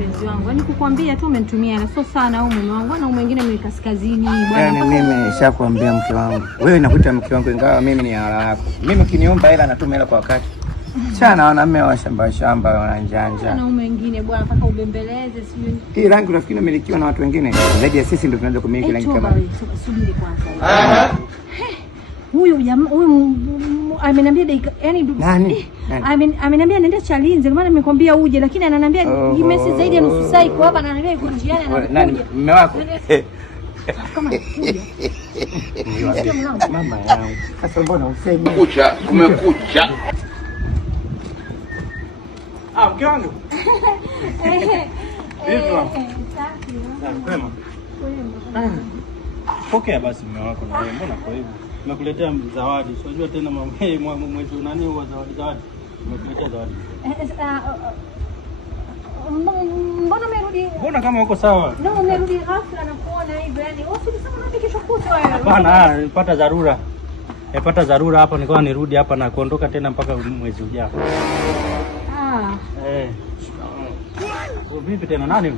mpenzi wangu. Yaani kukwambia tu umenitumia hela sio sana au mume wangu na mwingine mimi kaskazini bwana. Yaani mimi nishakwambia mke wangu. Wewe nakuita mke wangu ingawa mimi ni hala yako. Mimi kiniomba hela natuma hela kwa wakati. Sana wanaume wa shamba wananjanja. Na mwingine bwana mpaka ubembeleze sio. Hii rangi unafikiri imelikiwa na watu wengine? Zaidi ya sisi ndio tunaweza kumiliki rangi kama hii. Subiri kwanza. Huyu ameniambia dakika yani nani? Ameniambia nenda Chalinze ndio maana nimekwambia uje lakini ananiambia imesi zaidi ya nusu saa iko hapa ananiambia iko njiani anakuja. Nani mume wako? Kama kuja. Mama yangu. Sasa mbona usemi? Kucha, umekucha. Mke wangu. Kwema. Pokea basi mume wako na wewe. Mbona kwa hivyo? Nimekuletea zawadi. Unajua tena mwezi nani huwa zawadi. Nimekuletea zawadi. Mbona umerudi? Mbona kama uko sawa? Ndio umerudi ghafla na kuona hivyo yani. Usisema mimi kesho kutwa wewe. Hapana, nilipata dharura. Nilipata dharura hapa nikawa nirudi hapa na kuondoka tena mpaka mwezi ujao. Vipi tena nani?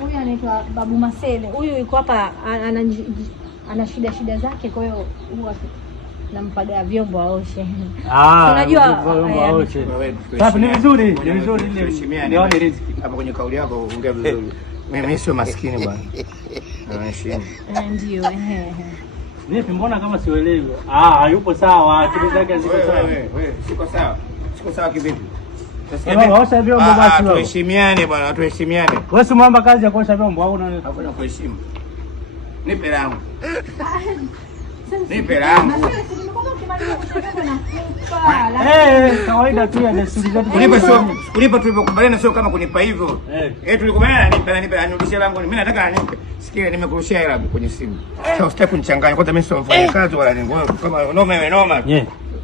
Huyu anaitwa Babu Masele. Huyu yuko hapa ana shida zake kwa hiyo huwa nampaga vyombo aoshe. Unajua vyombo aoshe. Safi ni vizuri, ni vizuri ile. Heshimiane riziki. Hapo kwenye kauli yako ongea vizuri. Mimi sio maskini bwana. Naheshimu. Ndio Vipi mbona kama sielewi? Yupo sawa, akili zake ziko sawa. Wewe siko sawa. Siko sawa kivipi? Osha vyombo basi wewe. Tuheshimiane bwana, tuheshimiane. Wewe si mwamba kazi ya kuosha vyombo au unani? Hakuna kuheshimu. Nipe langu. Nipe langu. Kawaida tu ya desturi zetu. Kulipa tulipokubaliana sio kama kunipa hivyo. Tulikubaliana nipe anirudishie langu. Mimi nataka anipe. Sikia nimekurushia hela kwenye simu. Sasa usitaki kunichanganya. Kwanza mimi sio mfanya kazi wala nini. Kama noma.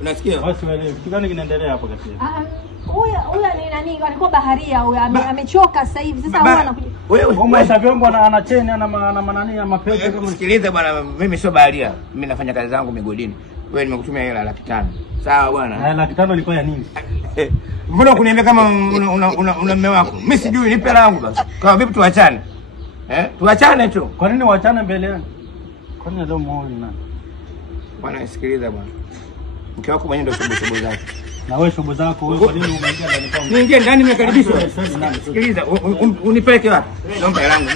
Unasikia? Basi wewe kitu gani kinaendelea hapo kati yetu? Huyu ni nani? Alikuwa baharia huyu, amechoka sasa hivi. Sasa huyu anakuja. Wewe umeisha vyombo ana cheni ana manani ya mapepe kama. Sikiliza bwana, mimi sio baharia. Mimi nafanya kazi zangu migodini. Wewe nimekutumia hela 500,000. Sawa bwana. 500,000 ilikuwa ya nini? Mbona kuniambia kama una mume wako? Mimi sijui, nipe langu basi. Kama vipi tuachane? Tuachane tu. Kwa nini uachane mbele yangu? Kwa nini ndio muone nani? Bwana sikiliza bwana. Mke wako mwenyewe ndio shughuli zake. Na wewe shughuli zako wewe kwa nini umeingia ndani kwangu? Niingie ndani nimekaribishwa. Sikiliza, unipeleke wapi? Naomba hela yangu.